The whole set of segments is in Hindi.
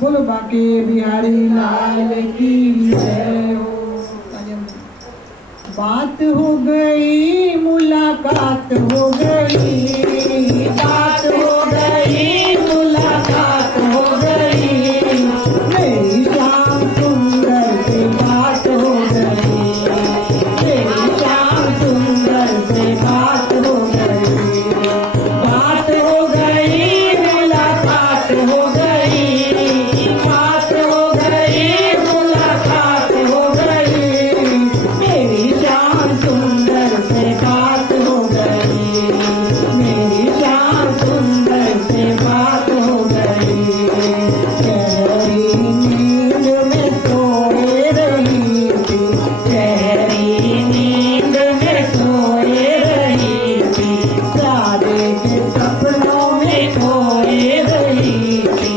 बोलो बाके बिहारी लाल की जय हो। बात हो गई मुलाकात हो गई, बात हो गई मुलाकात हो गई, मेरी शाम सुंदर से बात हो गई, मेरी शाम सुंदर से बात हो गई, बात हो गई मुलाकात हो गई, बात हो गई मुलाकात हो गई, मेरी शाम सुंदर से बात हो गई, मेरी शाम सुंदर से बात हो गई। गहरी नींद में सोए रही थी, गहरी नींद में सोए रही थी, प्यारे के सपनों में खोए रही थी,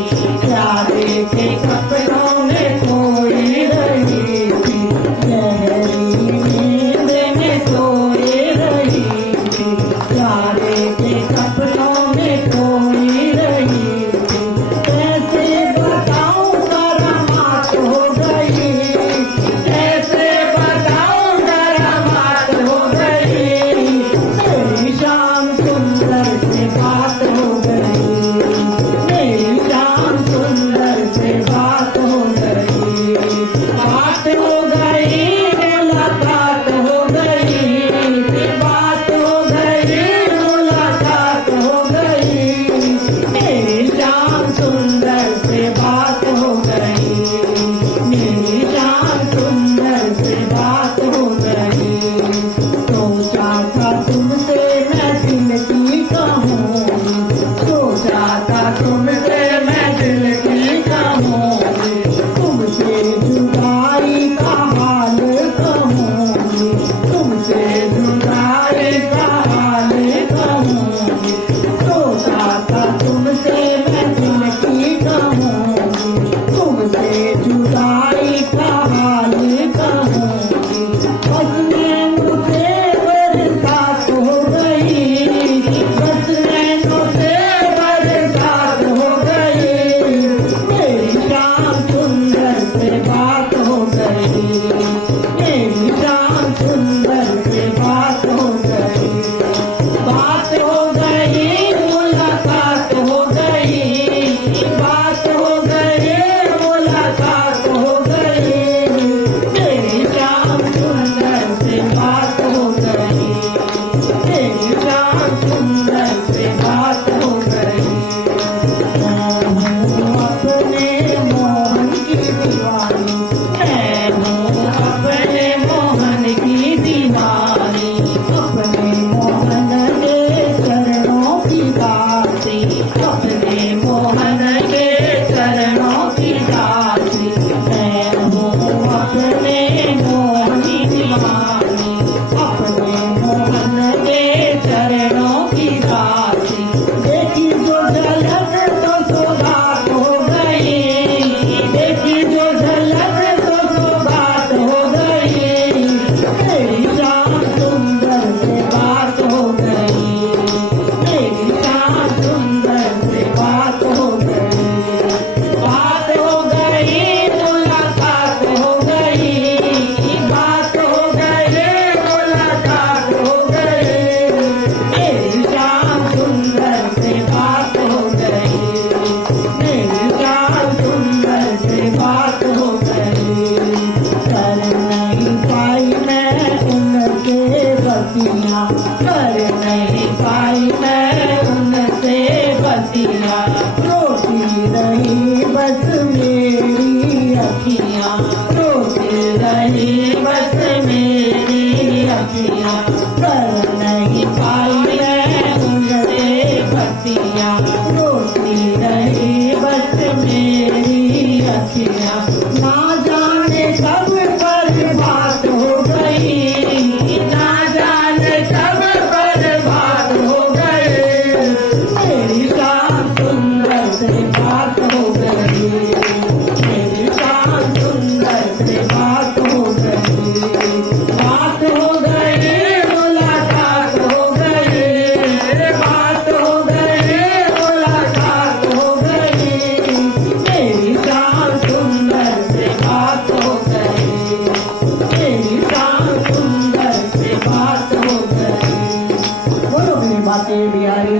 प्यारे के सपनों में खोई रही थी, गहरी नींद में सोए रही थी, प्यारे के सपनों में खोई रही थी। कैसे बताऊं करामात हो गई, कैसे बताऊं करामात हो गई, मेरी शाम सुंदर से बात हो गई, मेरी शाम सुंदर से बात हो गई, बात हो गई मुलाकात हो गई, बात हो गई मुलाकात हो गई, मेरी शाम सुंदर से बात हो गई, मेरी शाम सुंदर से बात हो गई। सोचा था तुमसे मैं दिल की कहूँगी, सोचा था तुमसे मैं दिल की कहूँगी, तुमसे जुदाई का हाल कहूँगी, तुमसे जुदाई का हाल कहूँगी, सोचा था तुमसे मैं दिल की कहूँगी, तुमसे जुदाई का हाल कहूँगी, बस नैनों से बरसात हो गई, बस नैनों से बरसात हो गई, मेरी शाम सुंदर से बात हो गई, मेरी शाम सुंदर से बात हो गई, बात हो गई मुलाकात हो गई, बात हो गई मुलाकात हो गई, मेरी शाम सुंदर से बात हो गई, मेरी शाम सुंदर से बात हो गई। मैं हूँ अपने मोहन की दीवानी, मैं हूँ अपने मोहन की दीवानी, अपने मोहन के चरणों की दासी, अपने मोहन के चरणों की दासी, मैं हूँ अपने मोहन की दीवानी, अपने मोहन के चरणों की दासी, देखी जो झलक तो सौगात हो गई, देखी जो झलक तो सौगात हो गई, मेरी शाम सुंदर से बात हो गई, मेरी शाम सुंदर से बात हो गई, बात हो गई मुलाकात हो गई, बात हो गई मुलाकात हो गई, मेरी शाम सुंदर से बात हो गई, मेरी शाम सुंदर से बात हो गई। कर नहीं पाई मैं उनसे बतिया, कर नहीं पाई मैं उनसे बतिया, रोती रही बस मेरी अखियाँ, रोती रही बस मेरी अखियाँ, कर नहीं पाई मैं उनसे बतिया, रोती रही बस मेरी अखियाँ, ना जाने कब पर बात हो गई, ना जाने कब पर बात हो गई, मेरी शाम सुंदर से बात हो गई, मेरी शाम सुंदर से बात हो गई, बात हो गई मुलाकात हो गई, बात हो गई मुलाकात हो गई, मेरी शाम के बिहारी